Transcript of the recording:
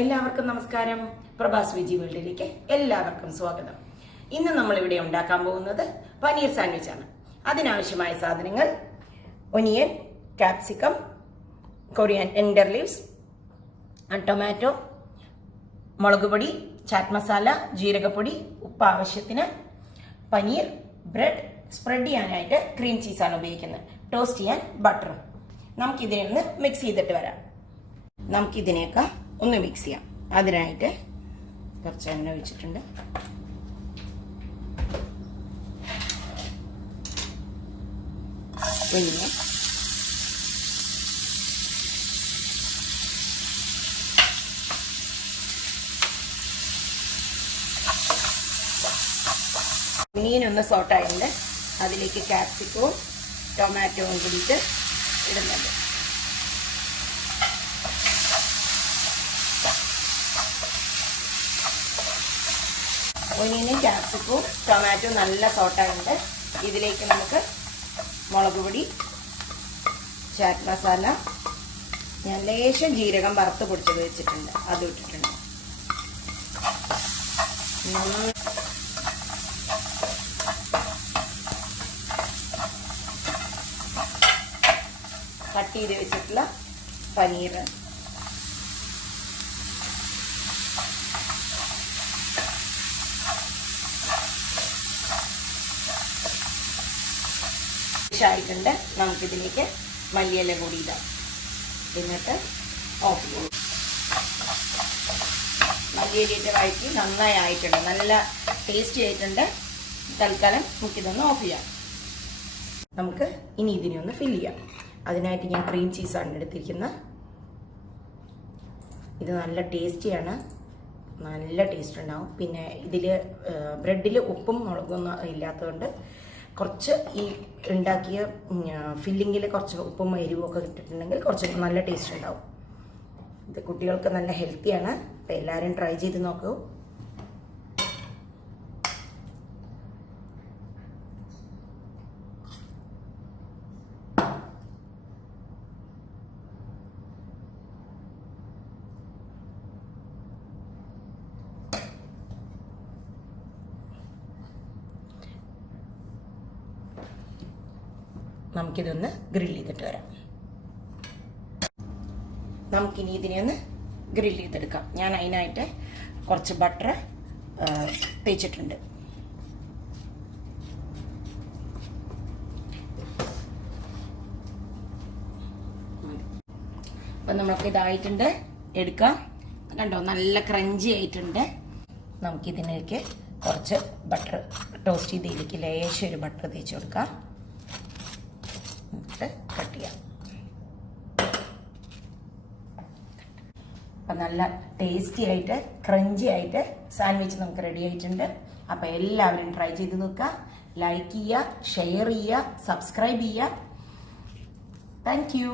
എല്ലാവർക്കും നമസ്കാരം. പ്രഭാസ് വിജി വേൾഡിലേക്ക് എല്ലാവർക്കും സ്വാഗതം. ഇന്ന് നമ്മൾ ഇവിടെ ഉണ്ടാക്കാൻ പോകുന്നത് പനീർ സാൻഡ്വിച്ച് ആണ്. അതിനാവശ്യമായ സാധനങ്ങൾ: onion, capsicum, coriander leaves, tomato, മുളക് പൊടി, ചാറ്റ് മസാല, ജീരകപ്പൊടി, ഉപ്പ് ആവശ്യത്തിന്, പനീർ, ബ്രെഡ്, സ്പ്രെഡ് ചെയ്യാനായിട്ട് ക്രീം ചീസാണ് ഉപയോഗിക്കുന്നത്, ടോസ്റ്റ് ചെയ്യാൻ ബട്ടറും. നമുക്കിതിനെ ഒന്ന് മിക്സ് ചെയ്തിട്ട് വരാം. നമുക്കിതിനെയൊക്കെ ഒന്ന് മിക്സ് ചെയ്യാം. അതിനായിട്ട് കുറച്ച് എണ്ണ ഒഴിച്ചിട്ടുണ്ട്. പിന്നെ മീനൊന്ന് സോട്ടായിട്ടുണ്ട്. അതിലേക്ക് കാപ്സിക്കവും ടൊമാറ്റോവും കൂടിയിട്ട് ഇടുന്നുണ്ട്. ഒനിയനും കാപ്സിക്കവും ടൊമാറ്റോ നല്ല സോട്ടായിട്ടുണ്ട്. ഇതിലേക്ക് നമുക്ക് മുളക് പൊടി, ചാറ്റ് മസാല, ഞാൻ ലേശം ജീരകം വറുത്ത് പൊടിച്ചത് വെച്ചിട്ടുണ്ട്, അത് ഇട്ടിട്ടുണ്ട്. കട്ട് ചെയ്ത് വെച്ചിട്ടുള്ള പനീർ, ആയിട്ടുണ്ട്. നമുക്കിതിലേക്ക് മല്ലിയില കൂടി ഇടാം. എന്നിട്ട് ഓഫ് ചെയ്യും. മല്ലിയിലിട്ട് വഴറ്റി നന്നായി ആയിട്ടുണ്ട്, നല്ല ടേസ്റ്റി ആയിട്ടുണ്ട്. തൽക്കാലം നമുക്കിതൊന്ന് ഓഫ് ചെയ്യാം. നമുക്ക് ഇനി ഇതിനെ ഒന്ന് ഫില്ല് ചെയ്യാം. അതിനായിട്ട് ഞാൻ ക്രീം ചീസാണ് എടുത്തിരിക്കുന്നത്. ഇത് നല്ല ടേസ്റ്റിയാണ്, നല്ല ടേസ്റ്റ് ഉണ്ടാവും. പിന്നെ ഇതിൽ ബ്രെഡിൽ ഉപ്പും മുളകൊന്നും ഇല്ലാത്തതുകൊണ്ട് കുറച്ച് ഈ ഉണ്ടാക്കിയ ഫില്ലിങ്ങിൽ കുറച്ച് ഉപ്പും എരിവും ഒക്കെ ഇട്ടിട്ടുണ്ടെങ്കിൽ കുറച്ച് നല്ല ടേസ്റ്റ് ഉണ്ടാവും. ഇത് കുട്ടികൾക്ക് നല്ല ഹെൽത്തിയാണ്. അപ്പോൾ എല്ലാവരും ട്രൈ ചെയ്ത് നോക്കൂ. നമുക്കിതൊന്ന് ഗ്രിൽ ചെയ്തിട്ട് വരാം. നമുക്കിനി ഇതിനെ ഒന്ന് ഗ്രിൽ ചെയ്തെടുക്കാം. ഞാൻ അതിനായിട്ട് കുറച്ച് ബട്ടർ തേച്ചിട്ടുണ്ട്. അപ്പം നമുക്കിതായിട്ടുണ്ട്, എടുക്കാം. കണ്ടോ, നല്ല ക്രഞ്ചി ആയിട്ടുണ്ട്. നമുക്കിതിലേക്ക് കുറച്ച് ബട്ടർ ടോസ്റ്റ് ചെയ്തതിലേക്ക് ലേശം ഒരു ബട്ടർ തേച്ച് കൊടുക്കാം. കട്ട് ചെയ്യാം. അപ്പം നല്ല ടേസ്റ്റി ആയിട്ട് ക്രഞ്ചി ആയിട്ട് സാൻഡ്വിച്ച് നമുക്ക് റെഡി ആയിട്ടുണ്ട്. അപ്പം എല്ലാവരും ട്രൈ ചെയ്ത് നോക്കുക. ലൈക്ക് ചെയ്യുക, ഷെയർ ചെയ്യുക, സബ്സ്ക്രൈബ് ചെയ്യുക. Thank you.